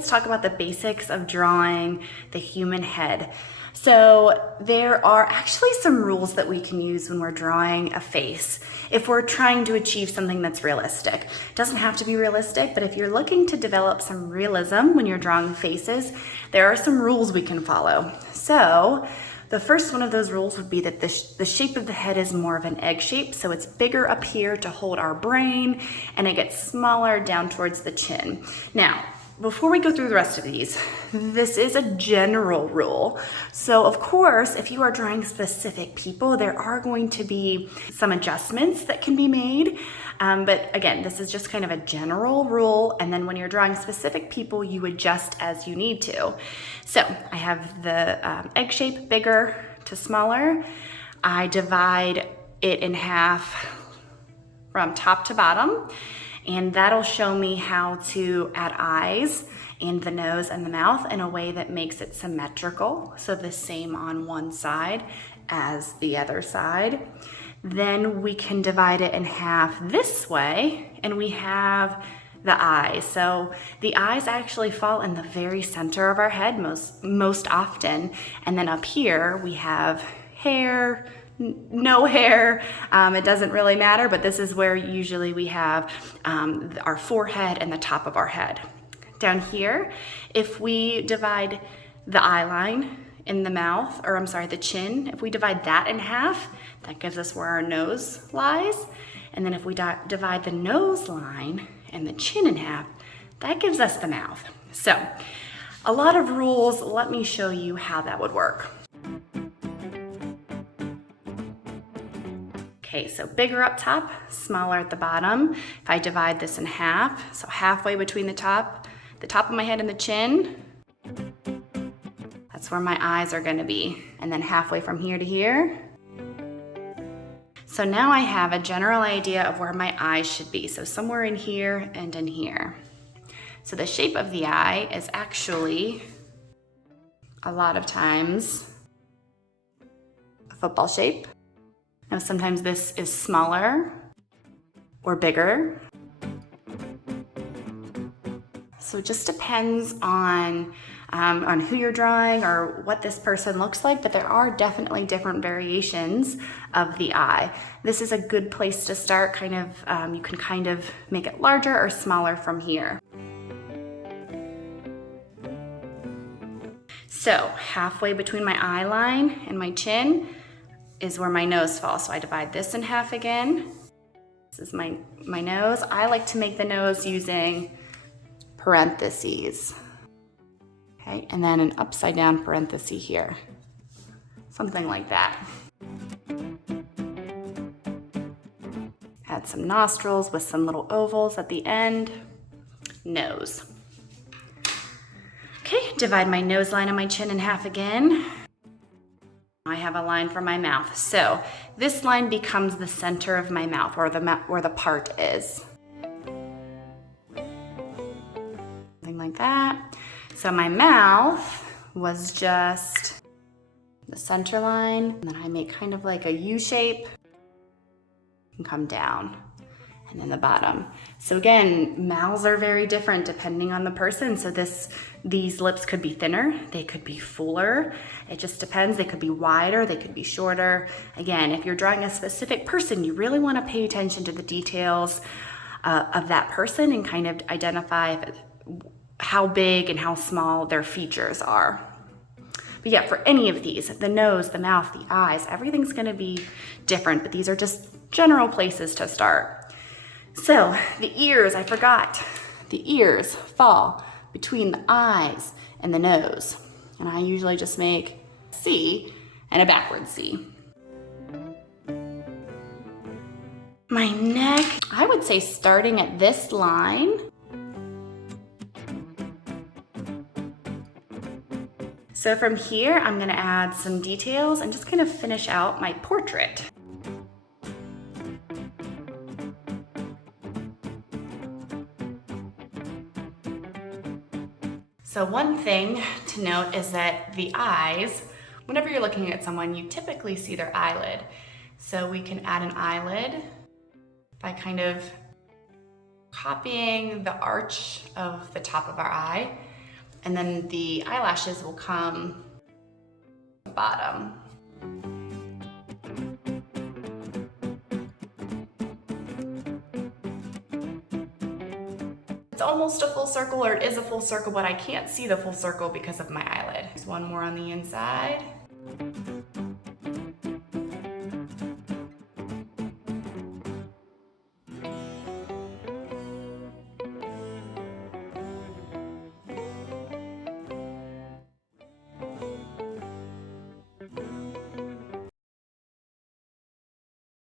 let's talk about the basics of drawing the human head. So there are actually some rules that we can use when we're drawing a face if we're trying to achieve something that's realistic. It doesn't have to be realistic, but if you're looking to develop some realism when you're drawing faces, there are some rules we can follow. So the first one of those rules would be that the shape of the head is more of an egg shape, so it's bigger up here to hold our brain, and it gets smaller down towards the chin. Now, before we go through the rest of these, this is a general rule. So of course, if you are drawing specific people, there are going to be some adjustments that can be made. But again, this is just kind of a general rule. And then when you're drawing specific people, you adjust as you need to. So I have the egg shape, bigger to smaller. I divide it in half from top to bottom. And that'll show me how to add eyes and the nose and the mouth in a way that makes it symmetrical. So the same on one side as the other side. Then we can divide it in half this way, and we have the eyes. So the eyes actually fall in the very center of our head most often. And then up here we have hair, no hair, it doesn't really matter, but this is where usually we have our forehead and the top of our head. Down here, if we divide the eye line in the mouth, or I'm sorry, the chin, if we divide that in half, that gives us where our nose lies. And then if we divide the nose line and the chin in half, that gives us the mouth. So a lot of rules. Let me show you how that would work. Okay, so bigger up top, smaller at the bottom. If I divide this in half, so halfway between the top of my head and the chin, that's where my eyes are gonna be. And then halfway from here to here. So now I have a general idea of where my eyes should be. So somewhere in here and in here. So the shape of the eye is actually, a lot of times, a football shape. Now sometimes this is smaller or bigger. So it just depends on who you're drawing or what this person looks like, but there are definitely different variations of the eye. This is a good place to start, kind of, you can kind of make it larger or smaller from here. So halfway between my eye line and my chin is where my nose falls. So I divide this in half again. This is my nose. I like to make the nose using parentheses. Okay, and then an upside down parenthesis here. Something like that. Add some nostrils with some little ovals at the end. Nose. Okay, divide my nose line and my chin in half again. I have a line for my mouth. So this line becomes the center of my mouth, where the part is. Something like that. So my mouth was just the center line, and then I make kind of like a U shape and come down, and then the bottom. So again, mouths are very different depending on the person. So these lips could be thinner, they could be fuller. It just depends. They could be wider, they could be shorter. Again, if you're drawing a specific person, you really want to pay attention to the details of that person and kind of identify how big and how small their features are. But yeah, for any of these, the nose, the mouth, the eyes, everything's gonna be different, but these are just general places to start. So the ears, I forgot. The ears fall between the eyes and the nose. And I usually just make a C and a backward C. My neck, I would say starting at this line, so from here, I'm gonna add some details and just kind of finish out my portrait. So one thing to note is that the eyes, whenever you're looking at someone, you typically see their eyelid. So we can add an eyelid by kind of copying the arch of the top of our eye. And then the eyelashes will come bottom. It's almost a full circle, or it is a full circle, but I can't see the full circle because of my eyelid. There's one more on the inside.